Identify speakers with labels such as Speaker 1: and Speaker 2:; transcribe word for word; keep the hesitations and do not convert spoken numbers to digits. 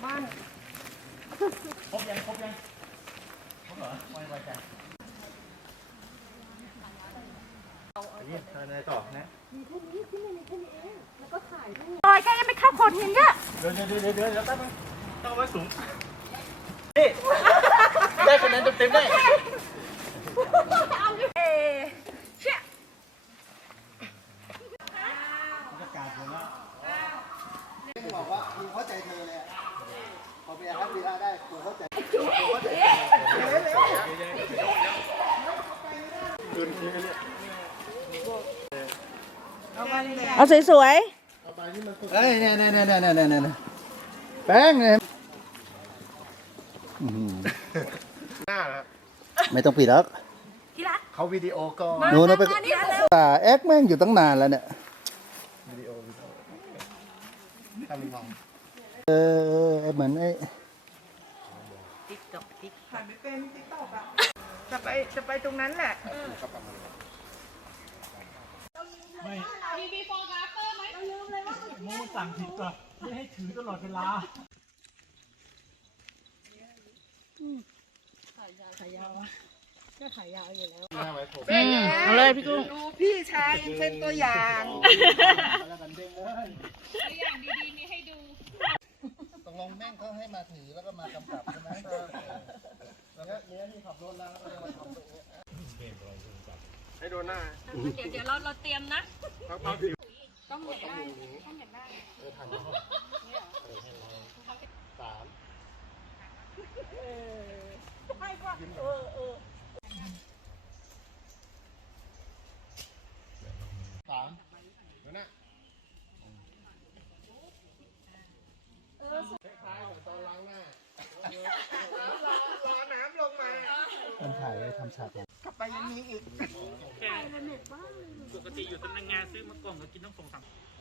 Speaker 1: บ้าน
Speaker 2: ครบยังครบยังครบเหรอไม่ไว้ใจนี่ทำอะไรต่อนะ
Speaker 1: มีแค่นี้ที่ไม่มีแค่นี้เองแล้วก็ถ่ายรูปลอยแกยังไม่เข้าโขดหินเนี่ย
Speaker 2: เดี๋ยวเดี๋ยวเดี๋ยวเดี๋ยวเดี๋ยวแป๊บนึงต้องไว้สูงนี่ได้คะแนนเต็มๆได้
Speaker 1: เอเชี่ย
Speaker 2: บรรยากาศผมว่า
Speaker 3: บอกว่าคุณเข้าใจเธอเลยพอเบียร์ครับเบียร์ได้คุณเข้าใจ
Speaker 1: เอาสวย
Speaker 3: ๆเอ้ยเนี่ยเนี่ยเนี่ยเนี่ยเนี่ยเนี่ยแป้งเนี่ย
Speaker 2: หน้าครับ
Speaker 3: ไม่ต้องปิดแล้ว
Speaker 2: เขาวิดีโอก็
Speaker 3: หนูนะไปตาแอคแม่งอยู่ตั้งนานแล้วเนี่ย
Speaker 2: วิดีโอวิดีโอทำมอง
Speaker 3: เออเหมือนไอ้
Speaker 1: ติ๊กตอกติ๊กถ่ายไม่เป็นติ๊กตอกอ่ะจะไปจะไปตรงนั้นแหละ
Speaker 2: ไม่มีบีโฟร์กราฟเตอร์ไหมลืมเลยว่าโม่สั่งผิดก่อนไม่ให้ถือตลอดเวลา
Speaker 1: ขายาวก็ขายาวอยู่แล้ว
Speaker 2: เอาเลยพี่กุ้ง
Speaker 1: ดูพี่ชายเป็นตัวอย่าง
Speaker 3: ตัวอย่างดีๆมีให้ดูตกลงแม่งเขาให้มาถือแล้วก็มากำกับใช่ไหมแล้วก็เนี้ยที่ขับรถแล้วก็เลยมาทำตรงนี้
Speaker 2: ให้โดนหน้า
Speaker 1: เดี๋ยวเดี๋ยวเราเราเตรียมนะต้องเห็นได้ต้องเห็นได้
Speaker 3: เออทันสาม
Speaker 1: เออให้กว่าเออเออ
Speaker 3: สามเดี๋ยวนะคล้ายๆกับตอนล้างหน้ารอน้ำลงมาคนถ่ายได้ทำฉาก
Speaker 1: กลับไปยังมีอีก
Speaker 2: ปกติอยู่ตำแหน่งงานซื้อมะกล่องก็กินต้องส่งสั่ง